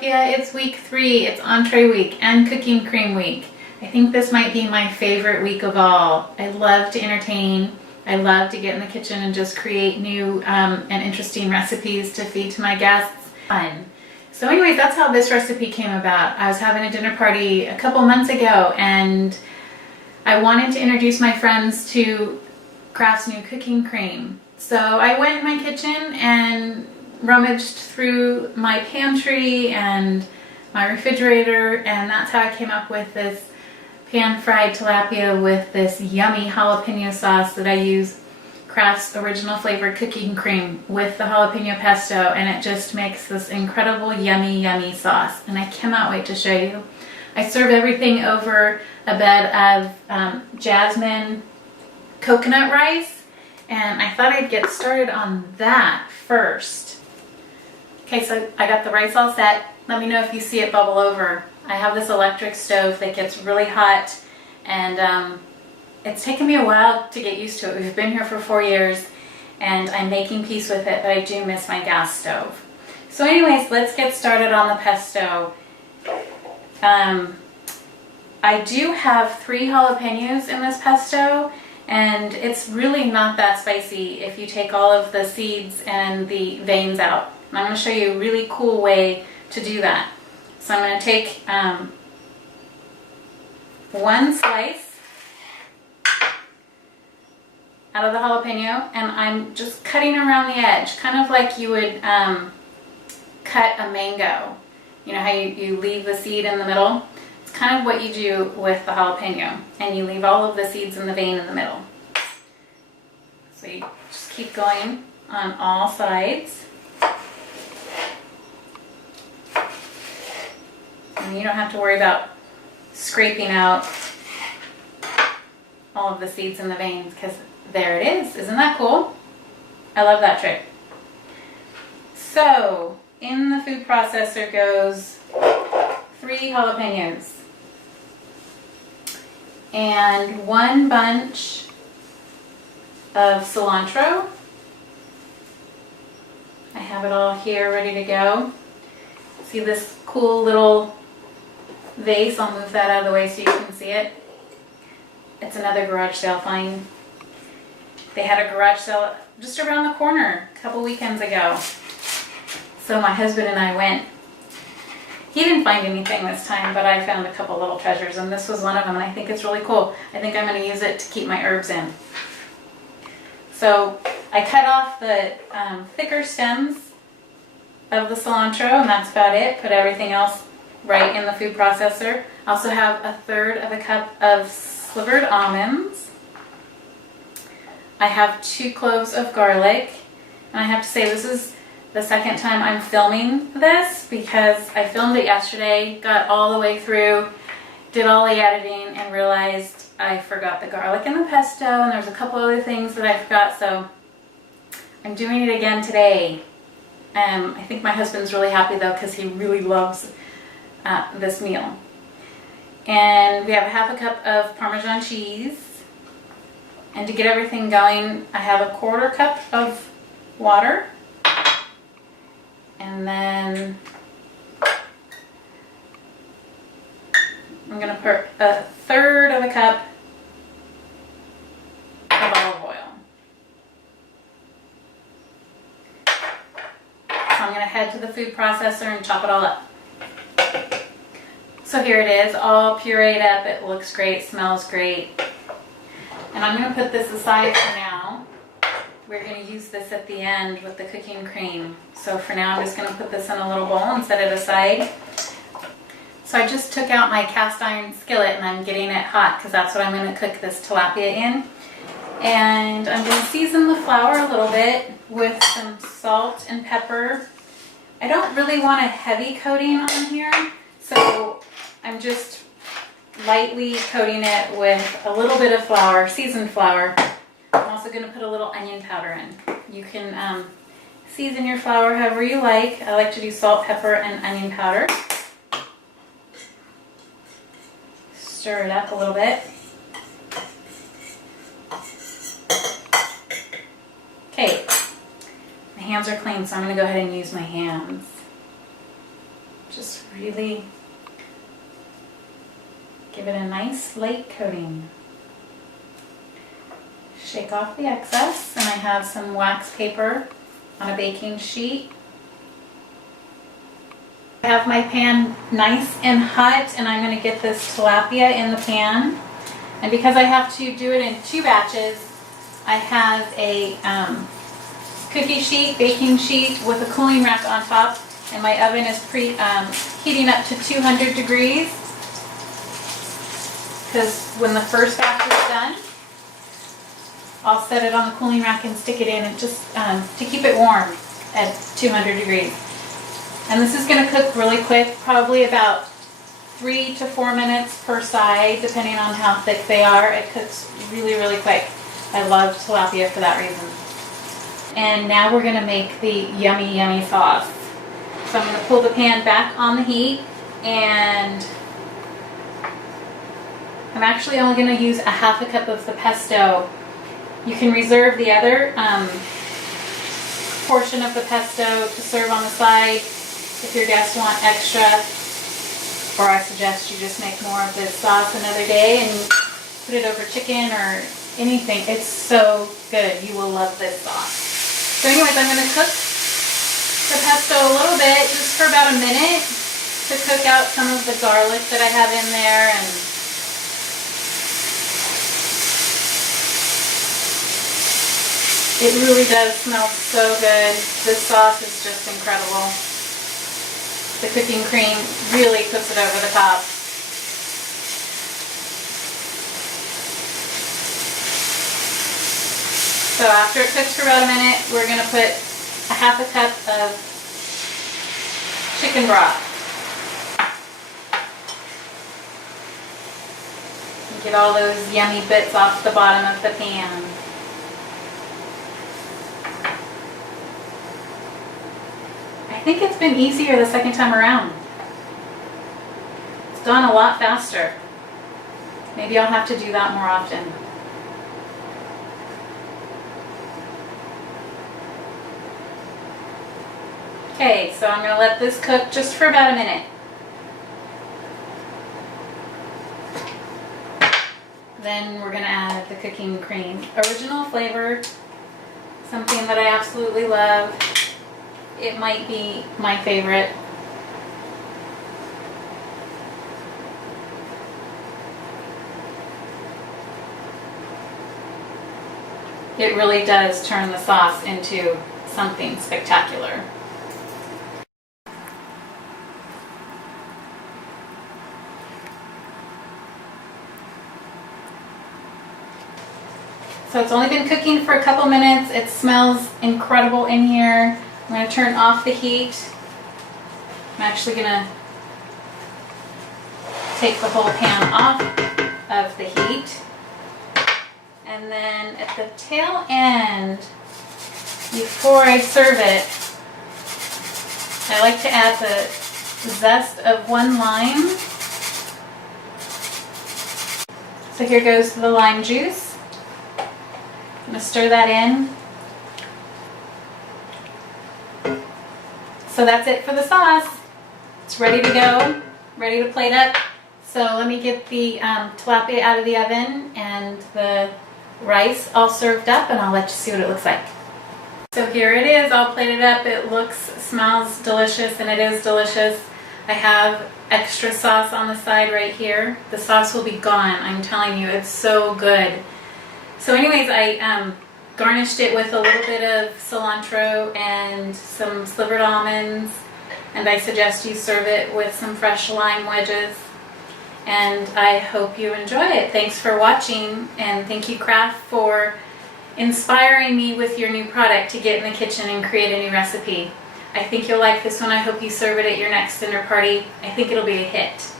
Yeah, it's week 3. It's entree week and cooking cream week. I think this might be my favorite week of all. I love to entertain. I love to get in the kitchen and just create new and interesting recipes to feed to my guests. Fun. So anyways, that's how this recipe came about. I was having a dinner party a couple months ago and I wanted to introduce my friends to Kraft's new cooking cream. So I went in my kitchen and rummaged through my pantry and my refrigerator, and that's how I came up with this pan-fried tilapia with this yummy jalapeno sauce that I use Kraft's original flavored cooking cream with the jalapeno pesto, and it just makes this incredible yummy sauce, and I cannot wait to show you. I serve everything over a bed of jasmine coconut rice, and I thought I'd get started on that first. Okay, so I got the rice all set. Let me know if you see it bubble over. I have this electric stove that gets really hot, and it's taken me a while to get used to it. We've been here for 4 years and I'm making peace with it, but I do miss my gas stove. So anyways, let's get started on the pesto. I do have 3 jalapenos in this pesto, and it's really not that spicy if you take all of the seeds and the veins out. And I'm going to show you a really cool way to do that. So I'm going to take 1 slice out of the jalapeno, and I'm just cutting around the edge, kind of like you would cut a mango. You know how you leave the seed in the middle? It's kind of what you do with the jalapeno, and you leave all of the seeds in the vein in the middle. So you just keep going on all sides. And you don't have to worry about scraping out all of the seeds in the veins, because there it is. Isn't that cool? I love that trick. So in the food processor goes 3 jalapenos and 1 bunch of cilantro. I have it all here ready to go. See this cool little vase? I'll move that out of the way so you can see it. It's another garage sale find. They had a garage sale just around the corner a couple weekends ago. So my husband and I went. He didn't find anything this time, but I found a couple little treasures, and this was one of them, and I think it's really cool. I think I'm going to use it to keep my herbs in. So I cut off the thicker stems of the cilantro, and that's about it. Put everything else right in the food processor. I also have 1/3 cup of slivered almonds. I have 2 cloves of garlic, and I have to say this is the second time I'm filming this, because I filmed it yesterday, got all the way through, did all the editing, and realized I forgot the garlic and the pesto, and there's a couple other things that I forgot, so I'm doing it again today. I think my husband's really happy though, because he really loves this meal. And we have 1/2 cup of Parmesan cheese. And to get everything going, I have 1/4 cup of water. And then I'm going to put 1/3 cup of olive oil. So I'm going to head to the food processor and chop it all up. So here it is, all pureed up. It looks great, smells great. And I'm going to put this aside for now. We're going to use this at the end with the cooking cream. So for now, I'm just going to put this in a little bowl and set it aside. So I just took out my cast iron skillet, and I'm getting it hot because that's what I'm going to cook this tilapia in. And I'm going to season the flour a little bit with some salt and pepper. I don't really want a heavy coating on here, so I'm just lightly coating it with a little bit of flour, seasoned flour. I'm also going to put a little onion powder in. You can season your flour however you like. I like to do salt, pepper, and onion powder. Stir it up a little bit. Okay, my hands are clean, so I'm going to go ahead and use my hands. Just really give it a nice light coating. Shake off the excess, and I have some wax paper on a baking sheet. I have my pan nice and hot, and I'm going to get this tilapia in the pan. And because I have to do it in 2 batches, I have a cookie sheet, baking sheet with a cooling rack on top, and my oven is heating up to 200 degrees. Because when the first batch is done, I'll set it on the cooling rack and stick it in, and just to keep it warm at 200 degrees. And this is going to cook really quick, probably about 3 to 4 minutes per side, depending on how thick they are. It cooks really, really quick. I love tilapia for that reason. And now we're going to make the yummy, yummy sauce. So I'm going to pull the pan back on the heat, and I'm actually only going to use a half a cup of the pesto. You can reserve the other portion of the pesto to serve on the side if your guests want extra, or I suggest you just make more of this sauce another day and put it over chicken or anything. It's so good. You will love this sauce. So anyways, I'm going to cook the pesto a little bit, just for about a minute, to cook out some of the garlic that I have in there. And it really does smell so good. This sauce is just incredible. The cooking cream really puts it over the top. So after it cooks for about a minute, we're going to put a half a cup of chicken broth. And get all those yummy bits off the bottom of the pan. I think it's been easier the second time around. It's gone a lot faster. Maybe I'll have to do that more often. Okay, so I'm going to let this cook just for about a minute. Then we're going to add the cooking cream. Original flavor, something that I absolutely love. It might be my favorite. It really does turn the sauce into something spectacular. So it's only been cooking for a couple minutes. It smells incredible in here. I'm going to turn off the heat. I'm actually going to take the whole pan off of the heat. And then at the tail end, before I serve it, I like to add the zest of 1 lime. So here goes the lime juice. I'm going to stir that in. So that's it for the sauce. It's ready to go, ready to plate up. So let me get the tilapia out of the oven and the rice all served up, and I'll let you see what it looks like. So here it is, all plated up. It smells delicious, and it is delicious. I have extra sauce on the side right here. The sauce will be gone, I'm telling you, it's so good. So anyways, I garnished it with a little bit of cilantro and some slivered almonds, and I suggest you serve it with some fresh lime wedges. And I hope you enjoy it. Thanks for watching, and thank you, Kraft, for inspiring me with your new product to get in the kitchen and create a new recipe. I think you'll like this one. I hope you serve it at your next dinner party. I think it'll be a hit.